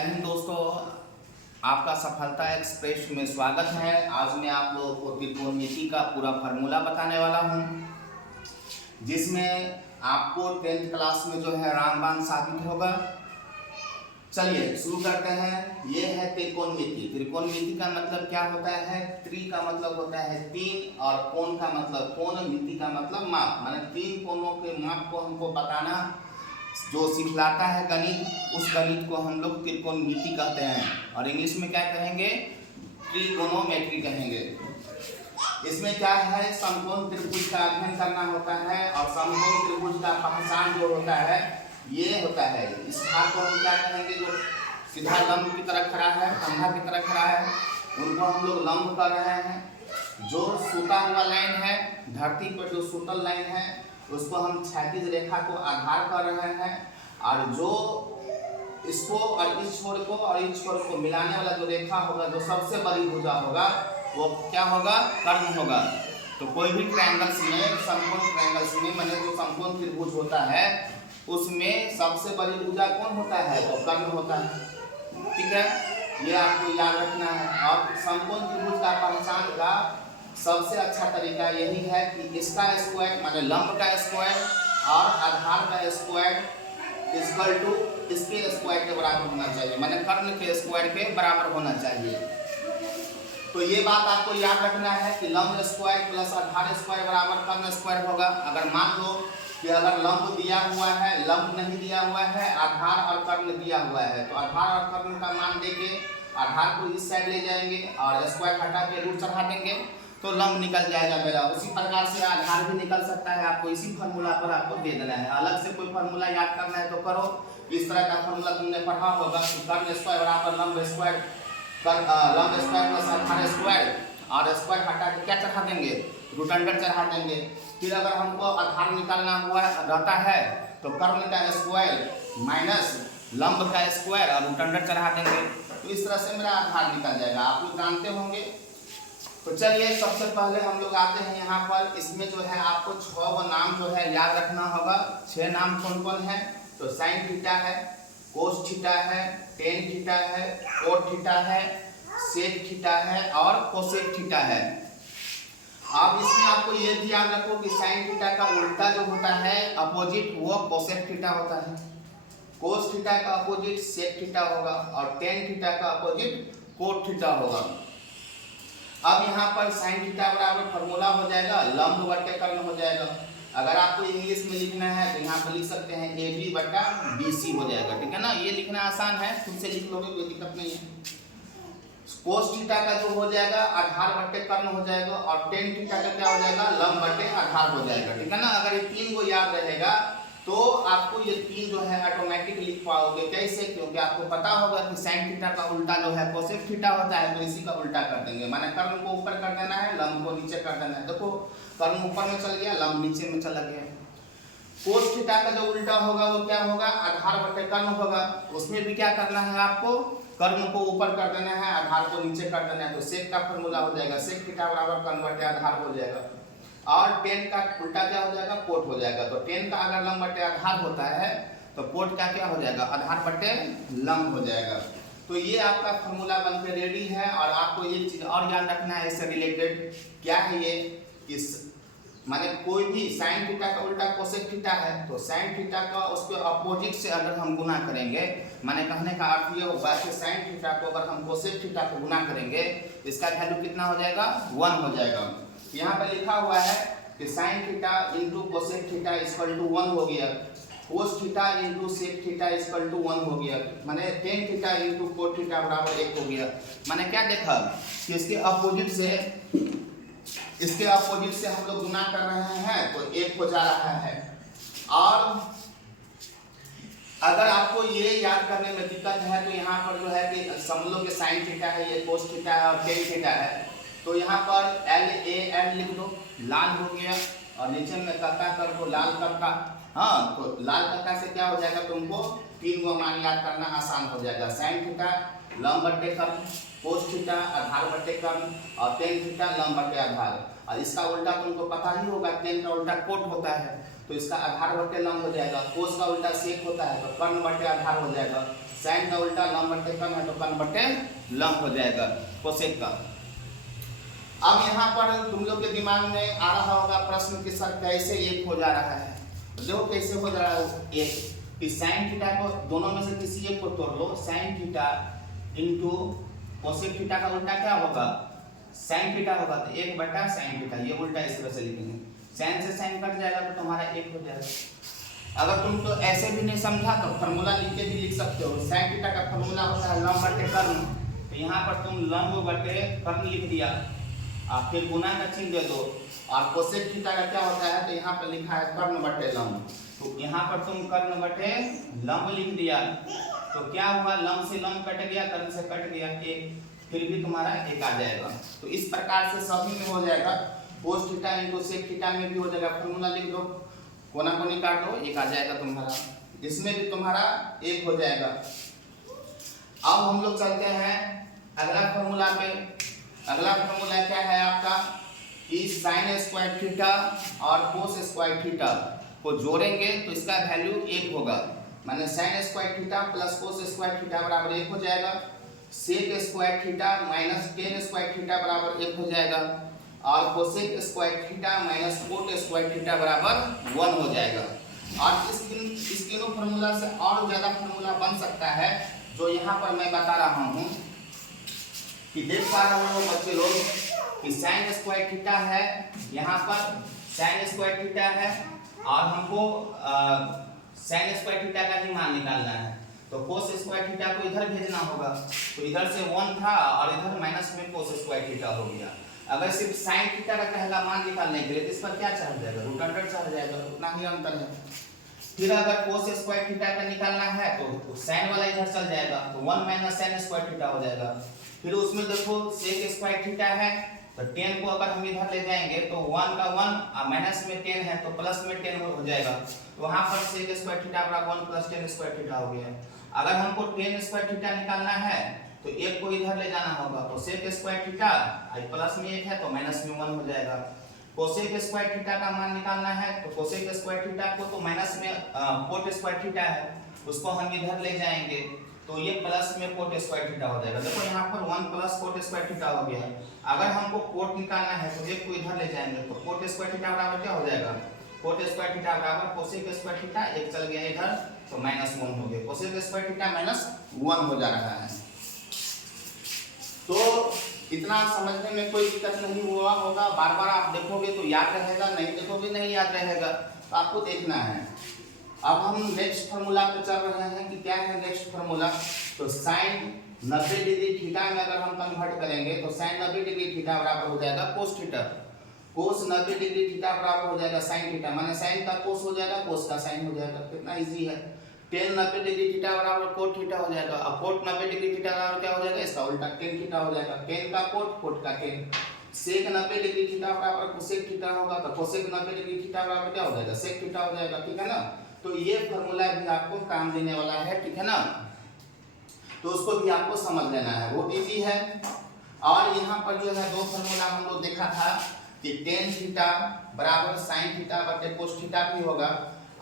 हिंद दोस्तों, आपका सफलता एक्सप्रेस में स्वागत है। आज मैं आप लोगों को त्रिकोणमिति का पूरा फार्मूला बताने वाला हूं, जिसमें आपको 10th क्लास में जो है रामबाण साबित होगा। चलिए शुरू करते हैं। ये है त्रिकोणमिति। त्रिकोणमिति का मतलब क्या होता है? त्रि का मतलब होता है तीन, और कोण का मतलब कोण, मिति का मतलब माप, माने तीन कोणों के माप को हमको बताना जो सिखलाता है गणित, उस गणित को हम लोग त्रिकोणमिति कहते हैं। और इंग्लिश में क्या कहेंगे? ट्रिगोनोमेट्री कहेंगे। इसमें क्या है? समकोण त्रिभुज का अध्ययन करना होता है, और समकोण त्रिभुज का पहचान जो होता है ये होता है। इस भाग को हम क्या कहेंगे? जो सीधा लंब की तरह खड़ा है, कंधा की तरह खड़ा है, उनको हम लोग लंब कर रहे हैं। जो सूता हुआ लाइन है, धरती पर जो सुतल लाइन है, उसको हम क्षैतिज रेखा को आधार कर रहे हैं। और जो इसको और इस छोर को और इस छोर को मिलाने वाला जो रेखा होगा, जो सबसे बड़ी भुजा होगा, वो क्या होगा? कर्ण होगा। तो कोई भी ट्रायंगल्स में, समकोण ट्रायंगल्स में, माने जो समकोण त्रिभुज होता है उसमें सबसे बड़ी भुजा कौन होता है? तो कर्ण होता है। ठीक है, ये आपको याद रखना है। और समकोण त्रिभुज का पहचान का सबसे अच्छा तरीका यही है कि इसका स्क्वायर, माने लंब का स्क्वायर और आधार का स्क्वायर इक्वल टू इसके स्क्वायर के बराबर होना चाहिए, माने कर्ण के स्क्वायर के बराबर होना चाहिए। तो ये बात आपको याद रखना है कि लंब स्क्वायर प्लस आधार स्क्वायर बराबर कर्ण स्क्वायर होगा। अगर मान लो कि अगर लंब दिया हुआ है, लंब नहीं दिया हुआ है, आधार और कर्ण दिया हुआ है, तो आधार और कर्ण का मान देके आधार को इस साइड ले जाएंगे और स्क्वायर हटा के रूट चढ़ा देंगे, तो लंब निकल जाएगा मेरा। उसी प्रकार से आधार भी निकल सकता है। आपको इसी फार्मूला पर आपको दे देना है। अलग से कोई फार्मूला याद करना है तो करो। इस तरह का फार्मूला तुमने पढ़ा होगा कि कर्ण स्क्वायर बराबर लंब स्क्वायर, लंब स्क्वायर प्लस आधार स्क्वायर, और स्क्वायर हटा के क्या चढ़ा देंगे? रूट अंडर चढ़ा देंगे। फिर अगर हमको आधार निकालना हुआ रहता है तो कर्ण का स्क्वायर माइनस लंब का स्क्वायर और रूट अंडर चढ़ा देंगे। तो इस तरह से मेरा आधार निकल जाएगा। आप लोग जानते होंगे। तो चलिए सबसे पहले हम लोग आते हैं यहाँ पर। इसमें जो है आपको 6 नाम जो है याद रखना होगा। 6 नाम कौन कौन है? तो साइन थीटा है, कोस थीटा है, टेन थीटा है, कोट थीटा है, सेक थीटा है और कोसेक थीटा है। अब इसमें आपको ये ध्यान रखो कि साइन थीटा का उल्टा जो होता है अपोजिट, वो कोसेक थीटा होता है। कोस थीटा का अपोजिट सेक थीटा होगा, और टेन थीटा का अपोजिट कोट थीटा होगा। अब यहाँ पर साइन थीटा बराबर फॉर्मूला हो जाएगा लंब बटे कर्ण हो जाएगा। अगर आपको इंग्लिश में लिखना है तो यहाँ पर लिख सकते हैं AB बटा BC हो जाएगा। ठीक है ना, ये लिखना आसान है, खुद से लिख लोगे कोई दिक्कत नहीं है। कोस थीटा का जो हो जाएगा आधार बटे कर्ण हो जाएगा, और टेन थीटा का क्या हो जाएगा? लंब बटे आधार हो जाएगा। ठीक है ना, अगर ये तीन को याद रहेगा तो आपको ये तीन जो है ऑटोमेटिक लिख पाओगे। कैसे? क्योंकि आपको पता होगा कि साइन थीटा का उल्टा जो है कोसेक थीटा होता है, तो इसी का उल्टा कर देंगे। माने कर्ण को ऊपर कर देना है, लंब को नीचे कर देना है। देखो कर्ण ऊपर में चल गया, लंब नीचे में चला गया। कोस थीटा का जो उल्टा होगा वो क्या होगा? आधार बटे कर्ण होगा। उसमें भी क्या करना है आपको? कर्ण को ऊपर कर देना है, आधार को नीचे कर देना है। तो सेक का फॉर्मूला हो जाएगा सेक थीटा बराबर कर्ण बटे आधार हो जाएगा। और टेन का उल्टा क्या हो जाएगा? कोट हो जाएगा। तो टेन का अगर लंब बटे आधार होता है तो कोट का क्या हो जाएगा? आधार बटे लंब हो जाएगा। तो ये आपका फॉर्मूला बनकर रेडी है। और आपको ये चीज और याद रखना है इससे रिलेटेड। क्या है ये? कि माने कोई भी साइन थीटा का उल्टा कोसेक थीटा है, तो साइन थीटा का उसके अपोजिट से अगर हम गुना करेंगे, माने कहने का अर्थ ये होगा कि साइन थीटा को अगर हम कोसेक थीटा को गुना करेंगे, इसका वैल्यू कितना हो जाएगा? 1 हो जाएगा। यहाँ पर लिखा हुआ है कि sine theta into cosec theta equal to 1 हो गया, cos theta into sec theta equal to 1 हो गया, माने tan theta into cot theta बराबर 1 हो गया। माने क्या देखा कि इसके अपोजिट से हम लोग गुना कर रहे हैं तो 1 हो जा रहा है। और अगर आपको ये याद करने में दिक्कत है तो यहाँ पर जो है कि समझ लो कि साइन थीटा है, ये कोस थीटा है और टेन थीटा है, तो यहाँ पर LAN लिख दो, लाल हो गया, और नीचे में कक्का कर दो, लाल कक्का। हाँ, तो लाल कक्का से क्या हो जाएगा? तुमको 3 गो मान याद करना आसान हो जाएगा। साइन थीटा लंब बटे कर्ण, कोस थीटा आधार बटे कर्ण, और टेन थीटा लंब बटे आधार। और इसका उल्टा तुमको पता ही होगा, टेन का उल्टा कोट होता है, तो इसका आधार बटे लंब हो जाएगा। कोस का उल्टा सेक होता है, तो कर्ण बटे आधार हो जाएगा। साइन का उल्टा लंब बटे कर्ण है तो कर्ण बटे लंब हो जाएगा कोसेक का। अब यहाँ पर तुम लोग के दिमाग में आ रहा होगा प्रश्न कि सर कैसे एक हो जा रहा है। देखो कैसे हो जा रहा है एक, कि साइन थीटा को दोनों में से किसी एक को तोड़ लो, sine theta into cosec theta का उल्टा क्या होगा, साइन थीटा होगा, तो एक बटा साइन थीटा, ये उल्टा इस तरह से लिखेंगे, साइन से साइन कट जाएगा तो तुम्हारा एक हो जाएगा। अगर तुम तो ऐसे भी नहीं समझा तो फार्मूला लिख के भी लिख सकते हो। साइन थीटा का फार्मूला होता है लंब बटे कर्ण, तो यहाँ पर तुम लंब बटे कर्ण लिख दिया और फिर गुना का चिन्ह दे दो, और कोसेक थीटा का क्या होता है तो यहाँ पर लिखा है कर्ण बटे लंब, तो यहाँ पर तुम कर्ण बटे लंब लिख दिया, तो क्या हुआ लंब से लंब कट गया, कर्ण से कट गया एक, फिर भी तुम्हारा एक आ जाएगा। तो इस प्रकार से सभी में हो जाएगा, cos theta into sec theta में भी हो जाएगा, फार्मूला लिख दो, कोना कोनी काट दो, एक आ जाएगा तुम्हारा, इसमें भी तुम्हारा एक हो जाएगा। अब हम लोग चलते हैं अगला फार्मूला पे। अगला फार्मूला क्या है आपका, कि साइन स्क्वायर थीटा और कोस स्क्वायर थीटा को जोड़ेंगे तो इसका वैल्यू एक होगा, माने sine square theta plus cos square theta बराबर एक हो जाएगा, sec square theta minus tan square theta बराबर एक हो जाएगा, और cosec square theta minus cot square theta बराबर 1 हो जाएगा। और इस तीनों फार्मूला से और ज़्यादा फार्मूला बन सकता है, जो यहाँ पर मैं बता रहा हूँ कि देख पा रहे हो बच्चे लोग कि साइन स्क्वायर थीटा है, यहाँ पर साइन स्क्वायर थीटा है, और हमको साइन स्क्वायर थीटा का ही मान निकालना है, तो कोस स्क्वायर थीटा को इधर भेजना होगा, तो इधर से 1 था और इधर माइनस में कोस स्क्वायर थीटा हो गया। अगर सिर्फ साइन थीटा का पहला मान निकालने के लिए तो इस पर क्या चढ़ जाएगा, रूट अंडर चढ़ जाएगा, उतना ही अंतर है। फिर अगर कोस स्क्वायर थीटा का निकालना है तो साइन वाला इधर चल जाएगा, तो 1 माइनस साइन स्क्वायर थीटा हो जाएगा। फिर उसमें देखो सेक स्क्वायर थीटा है, तो 10 को अगर हम इधर ले जाएंगे तो 1 का 1 और माइनस में 10 है तो प्लस में 10 हो जाएगा, तो वहां पर सेक स्क्वायर थीटा बराबर 1 प्लस 10 स्क्वायर थीटा हो गया। अगर हमको 10 स्क्वायर थीटा निकालना है तो एक को इधर ले जाना होगा, तो सेक स्क्वायर थीटा प्लस में 1 है तो माइनस में 1 हो जाएगा। कोसेक स्क्वायर थीटा का मान निकालना है तो कोसेक स्क्वायर थीटा को तो माइनस में कोट स्क्वायर थीटा है, उसको हम इधर ले जाएंगे तो ये प्लस में कोट स्क्वायर थीटा हो जाएगा। देखो यहाँ पर 1 प्लस कोट स्क्वायर थीटा हो गया। अगर हमको कोट निकालना है तो एक को इधर ले जाएंगे तो कोट स्क्वायर थीटा बराबर क्या हो जाएगा, कोट स्क्वायर थीटा बराबर कोसेक स्क्वायर थीटा, एक चल गया इधर तो माइनस 1 हो गया, कोसेक स्क्वायर थीटा माइनस 1 हो जा रहा है। तो इतना समझने में कोई दिक्कत नहीं हुआ होगा, बार बार आप देखोगे तो याद रहेगा, नहीं देखोगे नहीं याद रहेगा, तो आपको देखना है। अब हम नेक्स्ट फार्मूला पे चल रहे हैं कि क्या है नेक्स्ट फार्मूला, तो साइन 90 डिग्री थीटा में अगर हम कन्वर्ट करेंगे तो साइन 90 डिग्री थीटा बराबर हो जाएगा कोस थीटा, कोस 90 डिग्री थीटा बराबर हो जाएगा साइन थीटा, माने साइन का कोस हो जाएगा कोस का साइन हो जाएगा, कितना इजी है। टेन 90 डिग्री थीटा बराबर कोट थीटा हो जाएगा, अब कोट 90 डिग्री थीटा बराबर क्या हो जाएगा, इसका उल्टा टेन थीटा हो जाएगा, टेन का कोट कोट का टेन। सेक 90 डिग्री थीटा बराबर कोसेक थीटा होगा, तो कोसेक 90 डिग्री थीटा बराबर क्या हो जाएगा, सेक थीटा हो जाएगा, ठीक है ना। तो ये फार्मूला भी आपको काम देने वाला है, ठीक है ना, तो उसको भी आपको समझ लेना है, बहुत इजी है। और यहाँ पर जो है दो फार्मूला हम लोग देखा था कि टेन थीटा बराबर साइन थीटा बटे कोस थीटा भी होगा,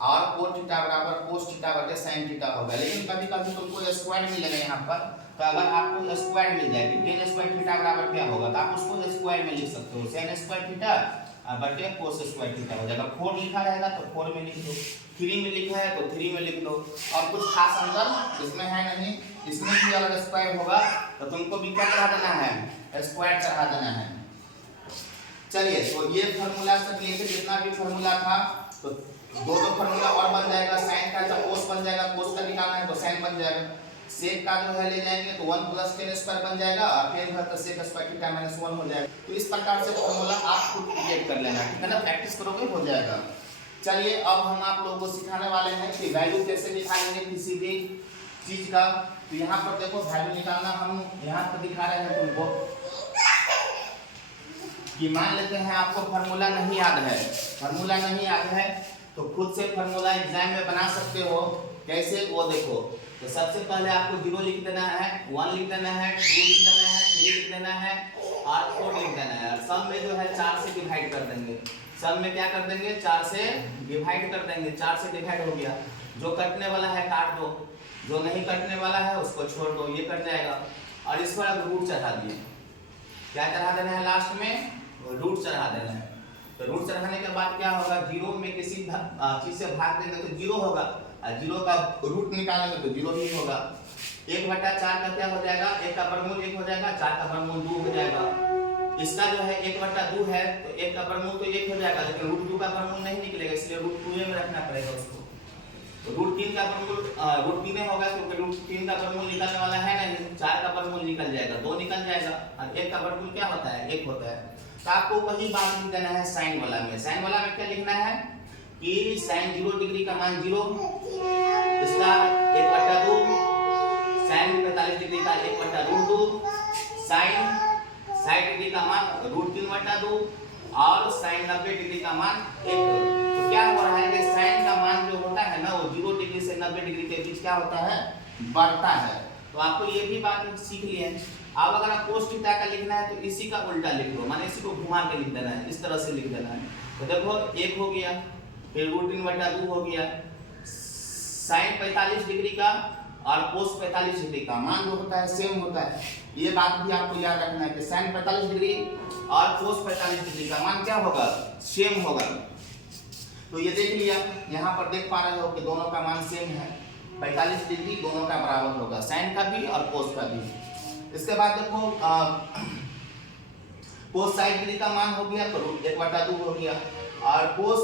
और कोट थीटा बराबर कोस थीटा बटे साइन थीटा होगा। लेकिन कभी कभी तुमको स्क्वायर मिलेगा यहाँ पर, तो अगर आपको स्क्वायर मिल जाएगी टेन स्क्वायर थीटा बराबर क्या होगा, तो आप उसको स्क्वायर में लिख सकते हो, साइन स्क्वायर थीटा बटे कोस स्क्वायर थीटा हो जाएगा। 4 लिखा रहेगा तो 4 में लिख दो, 3 में लिखा है तो 3 में लिख दो, और कुछ खास अंतर इसमें है नहीं। इसमें भी अगर स्क्वायर होगा तो तुमको भी क्या चढ़ा देना है, स्क्वायर चढ़ा देना है। चलिए, तो ये फार्मूला से रिलेटेड जितना भी फार्मूला था, तो दो फार्मूला और बन जाएगा, साइन का जब कोस बन जाएगा, कोस का निकालना है तो साइन बन जाएगा, सेक का जो है ले जाएंगे तो 1 प्लस टेन स्क्वायर बन जाएगा, और टेन है तो सेक स्क्वायर थीटा माइनस 1 हो जाएगा। तो इस प्रकार से फार्मूला आप खुद क्रिएट कर लेना, ठीक है ना, प्रैक्टिस करोगे हो जाएगा। चलिए, अब हम आप लोगों को सिखाने वाले हैं कि वैल्यू कैसे निकालेंगे किसी भी चीज का। तो यहाँ पर देखो वैल्यू निकालना हम यहाँ पर दिखा रहे हैं तुमको, कि मान लेते हैं आपको फार्मूला नहीं याद है, फार्मूला नहीं याद है तो खुद से फार्मूला एग्जाम में बना सकते हो। कैसे, वो देखो, तो सबसे पहले आपको 0 लिख देना है, 1 लिख देना है, 2 लिख देना है, 3 लिख देना है, और 4 लिख देना है। और सब में जो है 4 से डिवाइड कर देंगे, सब में क्या कर देंगे, 4 से डिवाइड कर देंगे, 4 से डिवाइड हो गया, जो कटने वाला है काट दो, जो नहीं कटने वाला है उसको छोड़ दो, ये कट जाएगा। और इस पर अब रूट चढ़ा दिए, क्या चढ़ा देना है लास्ट में, रूट चढ़ा देना है। तो रूट चढ़ाने के बाद क्या होगा, जीरो में किसी चीज से भाग देंगे तो जीरो होगा, और जीरो का रूट निकालेंगे तो जीरो ही होगा। 1/4 का क्या हो जाएगा, 1 का वर्गमूल 1 हो जाएगा, 4 का वर्गमूल 2 हो जाएगा। इसका जो है 1/2 है तो 1 का वर्गमूल तो 1 हो जाएगा, लेकिन रूट 2 का वर्गमूल नहीं निकलेगा, इसलिए रूट 2 में रखना पड़ेगा उसको। तो रूट 3 का वर्गमूल रूट 3 होगा, क्योंकि रूट 3 का वर्गमूल निकलने वाला है नहीं, 4 का वर्गमूल निकल जाएगा, 2 निकल जाएगा, और 1 का वर्गमूल क्या होता है, 1 होता है। तो आपको वही बात लिख देना है साइन वाला में। साइन वाला में क्या लिखना है कि साइन 0 डिग्री का मान 0, इसका 1/2, साइन 45 डिग्री का 1/√2, साइन 60 डिग्री का मान √3/2, और साइन 90 डिग्री का मान 1। तो क्या हो रहा है कि साइन का मान जो होता है ना, वो 0 डिग्री से 90 डिग्री के बीच क्या होता है, बढ़ता है। तो आपको ये भी बात सीख लिए। अब अगर आप cos थीटा का लिखना है तो इसी का उल्टा लिख लो, माने इसी को घुमा के लिख देना है, इस तरह से लिख देना है। तो देखो 1 हो गया, फिर √3/2 हो गया, साइन 45 डिग्री का और cos 45 डिग्री का मान जो होता है सेम होता है। ये बात भी आपको याद रखना है कि साइन 45 डिग्री और cos 45 डिग्री का मान क्या होगा, सेम होगा। तो ये देख लिया, यहाँ पर देख पा रहे हो कि दोनों का मान सेम है, 45 डिग्री दोनों का बराबर होगा, साइन का भी और cos का भी। इसके बाद देखो cos 60 डिग्री का मान हो गया तो 1/2 हो गया, और cos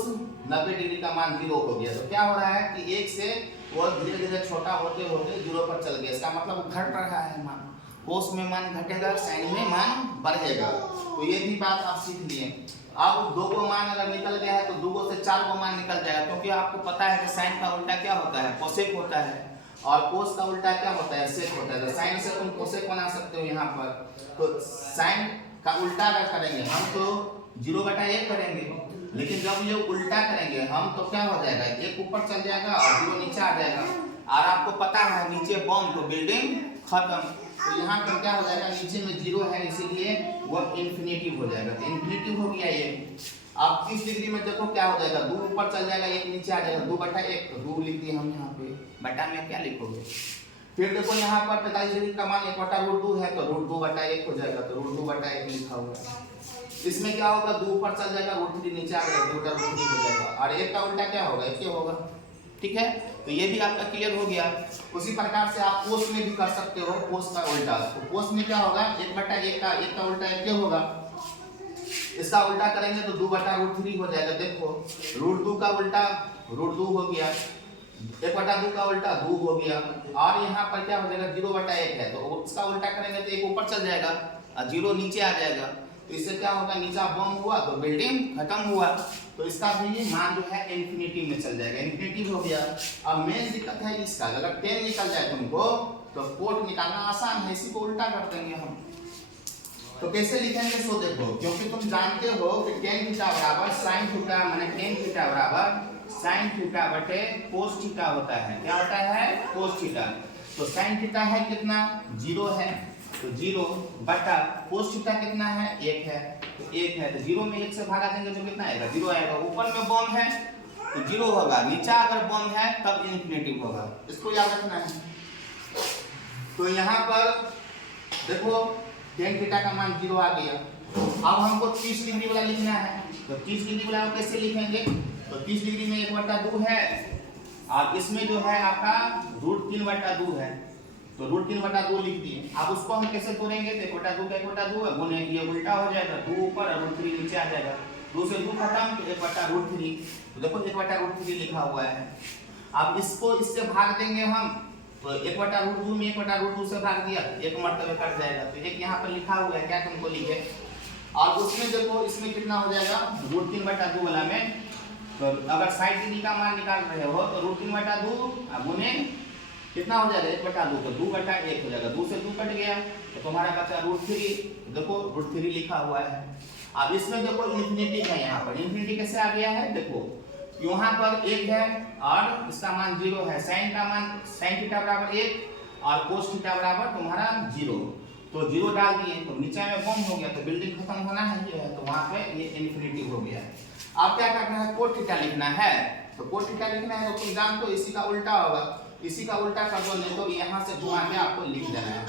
90 डिग्री का मान 0 हो गया। तो क्या हो रहा है कि 1 से वो धीरे धीरे छोटा होते होते 0 पर चल गया, इसका मतलब घट रहा है मान। cos में मान घटेगा, साइन में मान बढ़ेगा। तो ये भी बात आप सीख लिए। अब 2 को मान अगर निकल गया है तो 2 से 4 को मान निकल जाएगा, क्योंकि आपको पता है कि साइन का उल्टा क्या होता है, कोसेक होता है, और cos का उल्टा क्या होता है, सेक होता है। तो साइन से तुम कोसेक बना सकते हो यहाँ पर। तो साइन का उल्टा अगर करेंगे हम तो 0/1 करेंगे, लेकिन जब ये उल्टा करेंगे हम तो क्या हो जाएगा, 1 ऊपर चल जाएगा और 0 नीचे आ जाएगा। और आपको पता है नीचे बम तो बिल्डिंग खत्म। तो यहाँ पर क्या हो जाएगा, नीचे में 0 है इसीलिए वो इन्फिनिटिव हो जाएगा। तो इन्फिनिटिव हो गया ये। अब 30 डिग्री में देखो क्या हो जाएगा, 2 ऊपर चल जाएगा 1 नीचे आ जाएगा, 2/1। तो 2 लिख दिए हम यहाँ पे, बटा में क्या लिखोगे। फिर देखो यहाँ पर 45 डिग्री का मान 1/√2 है तो √2/1 हो जाएगा, तो √2/1 लिखा हुआ है। इसमें क्या होगा, 2 ऊपर चल जाएगा, √3 नीचे आ जाएगा, 2/√3 हो जाएगा, और 1 का उल्टा क्या होगा, 1 होगा। ठीक है, तो ये भी आपका क्लियर हो गया। उसी प्रकार से आप cos में भी कर सकते हो, cos का उल्टा। तो cos में क्या होगा, 1/1 का 1 का उल्टा 1 होगा, इसका उल्टा करेंगे तो 2/√3 हो जाएगा। देखो √2 का उल्टा √2 हो गया, 1/2 का उल्टा 2 हो गया, और यहाँ पर क्या हो जाएगा, 0/1 है तो उसका उल्टा करेंगे तो 1 ऊपर चल जाएगा और 0 नीचे आ जाएगा। तो इससे क्या होगा, नीचा बम हुआ तो बिल्डिंग खत्म हुआ। तो इसका भी मान जो है इन्फिनिटी में चल जाएगा, इन्फिनिटी हो गया। अब मेन दिक्कत है इसका, अगर 10 निकल जाए तुमको तो कोट निकालना आसान है, इसी को उल्टा कर देंगे हम। तो कैसे लिखेंगे सो देखो, क्योंकि तुम जानते हो कि tan थीटा बराबर sin थीटा, माने tan थीटा बराबर sin थीटा बटे cos थीटा होता है। क्या होता है, cos थीटा। तो sin थीटा है कितना, 0 है, तो 0 बटा cos थीटा कितना है, 1 है, तो 1 है, तो 0 में 1 से भागा देंगे तो कितना आएगा, 0 आएगा। ऊपर में बम है तो 0 होगा, नीचा अगर बम है तब इन्फिनिटिव होगा, इसको याद रखना है। तो यहाँ पर देखो tan थीटा का मान 0 आ गया। अब हमको 30 डिग्री वाला लिखना है, तो 30 डिग्री वाला कैसे लिखेंगे, तो 30 डिग्री में 1/2 है, और इसमें जो है आपका √3/2 है, तो √3/2 लिख दिए। अब उसको हम कैसे तोड़ेंगे, तो 1/2 का 1/2 है, गुने ये उल्टा हो जाएगा, 2 ऊपर और √3 नीचे आ जाएगा, 2 से 2 खत्म, तो 1/√3। तो देखो 1/√3 लिखा हुआ है। अब इसको इससे भाग देंगे हम, तो 1/√2 में 1/√2 से भाग दिया तो 1 मर्तबे कट जाएगा, तो 1 यहाँ पर लिखा हुआ है, क्या तुमको लिखे। और उसमें देखो इसमें कितना हो जाएगा, √3/2 वाला में, तो अगर 60 डिग्री का मान निकाल रहे हो तो √3/2 गुने कितना हो जाएगा, 1/2, तो 2/1 हो जाएगा, 2 से 2 कट गया तो तुम्हारा बचा √3। देखो √3 लिखा हुआ है। अब इसमें देखो इन्फिनिटी है, यहाँ पर इन्फिनिटी कैसे आ गया है, देखो यहाँ पर 1 है और इसका मान 0 है, साइन का मान sin थीटा बराबर 1 और cos थीटा बराबर तुम्हारा 0, तो 0 डाल दिए तो नीचे में बम हो गया, तो बिल्डिंग खत्म होना है, ये है, तो वहाँ पे ये इन्फिनिटी हो गया। अब क्या करना है, cos थीटा लिखना है, तो cos थीटा लिखना है तो तुम जानते हो इसी का उल्टा होगा, इसी का उल्टा कर दो, नहीं तो यहाँ से घुमा के आपको लिख देना है।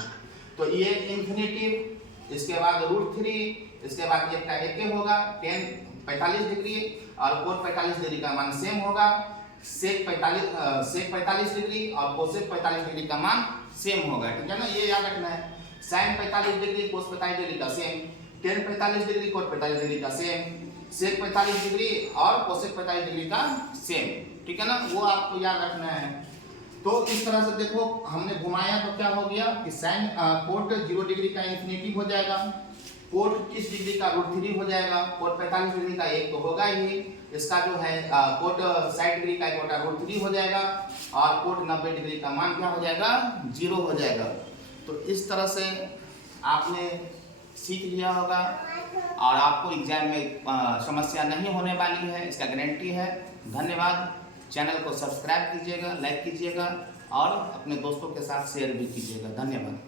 तो ये इन्फिनेटिव, इसके बाद √3, इसके बाद ये का एक होगा tan 45 डिग्री और cot 45 डिग्री का मान सेम होगा, sec 45 डिग्री और cosec 45 डिग्री का मान सेम होगा, ठीक है ना। ये याद रखना है, sin 45 डिग्री cos 45 डिग्री का same, tan 45 degree cot 45 degree का सेम, sec 45 डिग्री और cosec 45 डिग्री का सेम, ठीक है ना, वो आपको याद रखना है। तो इस तरह से देखो हमने घुमाया तो क्या हो गया कि sin cot 0 डिग्री का इन्फिनेटिव हो जाएगा, cot 30 डिग्री का √3 हो जाएगा, cot 45 डिग्री का एक तो होगा ही, इसका जो है cot 60 डिग्री का एक √3 हो जाएगा और cot 90 डिग्री का मान क्या हो जाएगा, 0 हो जाएगा। तो इस तरह से आपने सीख लिया होगा और आपको एग्जाम में समस्या नहीं होने वाली है, इसका गारंटी है। धन्यवाद। चैनल को सब्सक्राइब कीजिएगा, लाइक कीजिएगा और अपने दोस्तों के साथ शेयर भी कीजिएगा। धन्यवाद।